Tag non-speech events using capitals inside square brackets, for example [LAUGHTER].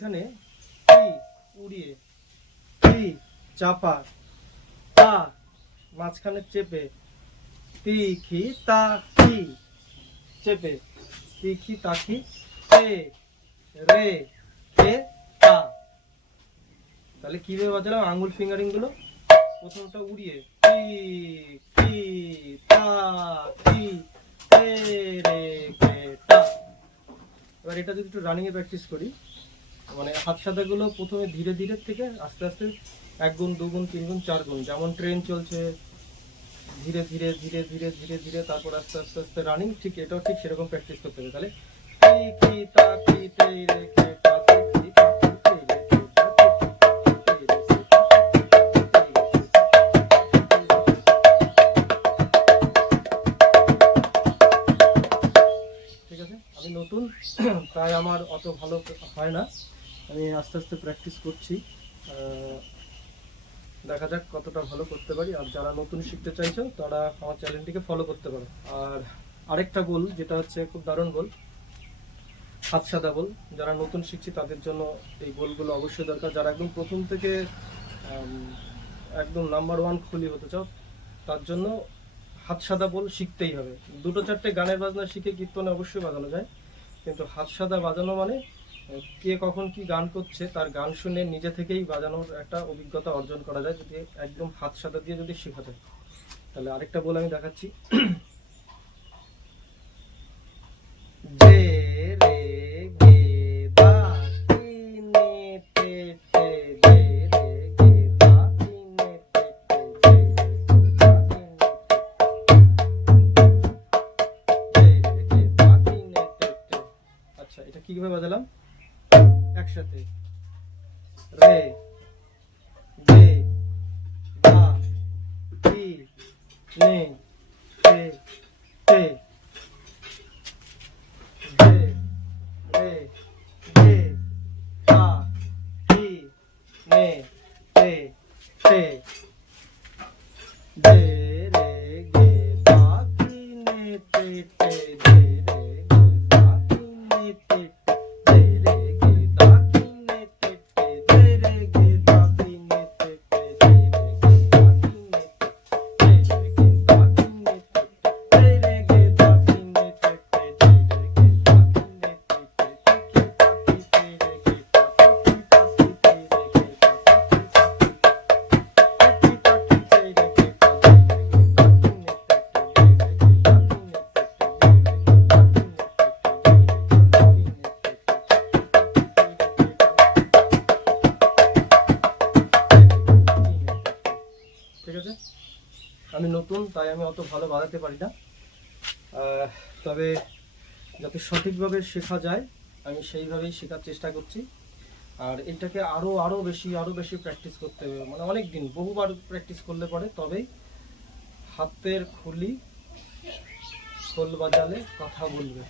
এখানে উড়িয়ে টি চাপা, তা মাঝখানে চেপে, তিখি তাখি চেপে, তিখি তাখি তে রে কে তা। তাহলে কীভাবে বাজালাম? আঙ্গুল ফিঙ্গারিংগুলো? প্রথমটা উড়িয়ে টি টি তা টি তে রে কে তা। এবার এটা যদি একটু রানিং এ প্র্যাকটিস করি। মানে হাত সাদাগুলো প্রথমে ধীরে ধীরে থেকে আস্তে আস্তে এক গুণ দু গুণ তিন গুণ চার গুণ যেমন ট্রেন চলছে ধীরে ধীরে ধীরে ধীরে ধীরে ধীরে তারপর আস্তে আস্তে আস্তে রানিং ঠিক এটাও ঠিক সেরকম প্র্যাকটিস করতে হবে তাহলে ঠিক আছে আমি নতুন তাই আমার অত ভালো হয় না আমি আস্তে আস্তে প্র্যাকটিস করছি। দেখা যাক কতটা ভালো করতে পারি। আর যারা নতুন শিখতে চাইছো, তারা আমার চ্যানেলটিকে ফলো করতে পারো। আর আরেকটা গোল যেটা হচ্ছে খুব দারুণ গোল হাত সাদা গোল যারা নতুন শিখছি, তাদের জন্য এই গোলগুলো অবশ্যই দরকার। যারা একদম প্রথম থেকে একদম নাম্বার ওয়ান খুলি হতে চাও, তার জন্য হাত সাদা বল শিখতেই হবে। দুটো চারটে গানের বাজনা শিখে কীর্তনে অবশ্যই বাজানো যায়। কিন্তু হাত সাদা বাজানো মানে কে কখন কি গান করছে তার গান শুনে নিজে থেকেই বাজানোর একটা অভিজ্ঞতা অর্জন করা যায় যদি একদম হাত সাদা দিয়ে যদি শেখা যায় তাহলে আরেকটা বলে আমি দেখাচ্ছি। [CLEARS THROAT] যে রে গে। আচ্ছা এটা কীভাবে বাজালাম? একসাথে রে গে দা তি নে তে তে রে রে গে দা তি নে তে তে দে আমি নতুন, তাই আমি অত ভালো বাজাতে পারি না। তবে যাতে সঠিকভাবে শেখা যায়, আমি সেইভাবেই শেখার চেষ্টা করছি। আর এটাকে আরও আরও বেশি আরও বেশি প্র্যাকটিস করতে হবে। মানে অনেক দিন বহুবার প্র্যাকটিস করলে পরে তবেই হাতের খুলি খোল বাজালে কথা বলবে।